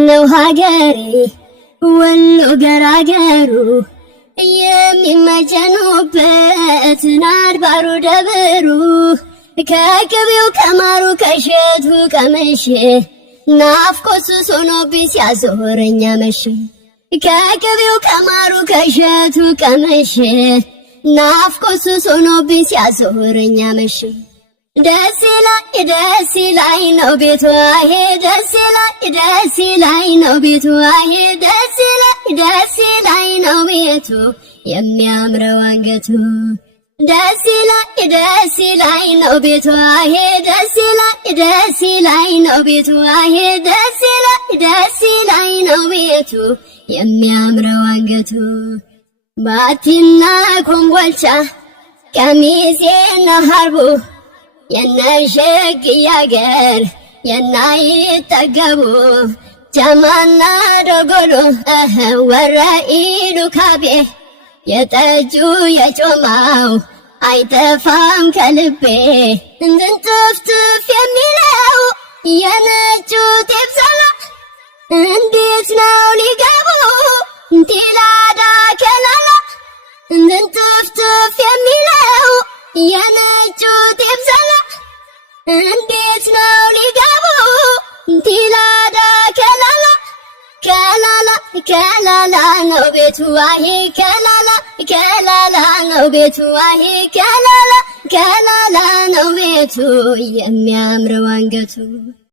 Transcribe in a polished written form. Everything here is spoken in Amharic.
ነው ሀገሬ ወሎ ገራገሩ የሚመጀኑበት አድባሩ ደብሩ ከቅቤው ከማሩ ከሸቱ ቀመሼ ናፍቆት ሱስ ሆኖብኝ ሲያዞረኝ አመሸ ከቅቤው ከማሩ ከሸቱ ቀመሼ ናፍቆት ሱስ ሆኖብኝ ሲያዞረኝ አመሸ ደስ ይላይ ነው ቤቱ አሄ ደስ ይላይ ነው ቤቱ አሄ ደስ ይላይ ነው ቤቱ የሚያምረው አንገቱ ደስ ይላይ ነው ቤቱ አሄ ደስ ይላይ ነው ቤቱ አሄ ደስ ይላይ ነው ቤቱ የሚያምረው አንገቱ ባቲና ኮምቦልቻ ቀሚሴና ሀርቡ የነሸግያ አገር የናይጠገቡ ጀማና ዶጎሎ ወረኢሉ ካቤ የጠጁ የጮማው አይጠፋም ከልቤ እንጥፍጥፍ የሚለው የነጩ ጤብሰላ እንዴት ነው ሊገቡ ቲላዳ ከላላ እንጥፍጥፍ የሚለው የነጩ ጤብሰላ እንዴት ነው ሊገቡ ቲላዳ ከላላ ከላላ ነው ቤቱ አሄ ከላላ ነው ቤቱ አሄ ከላላ ነው ቤቱ የሚያምረው አንገቱ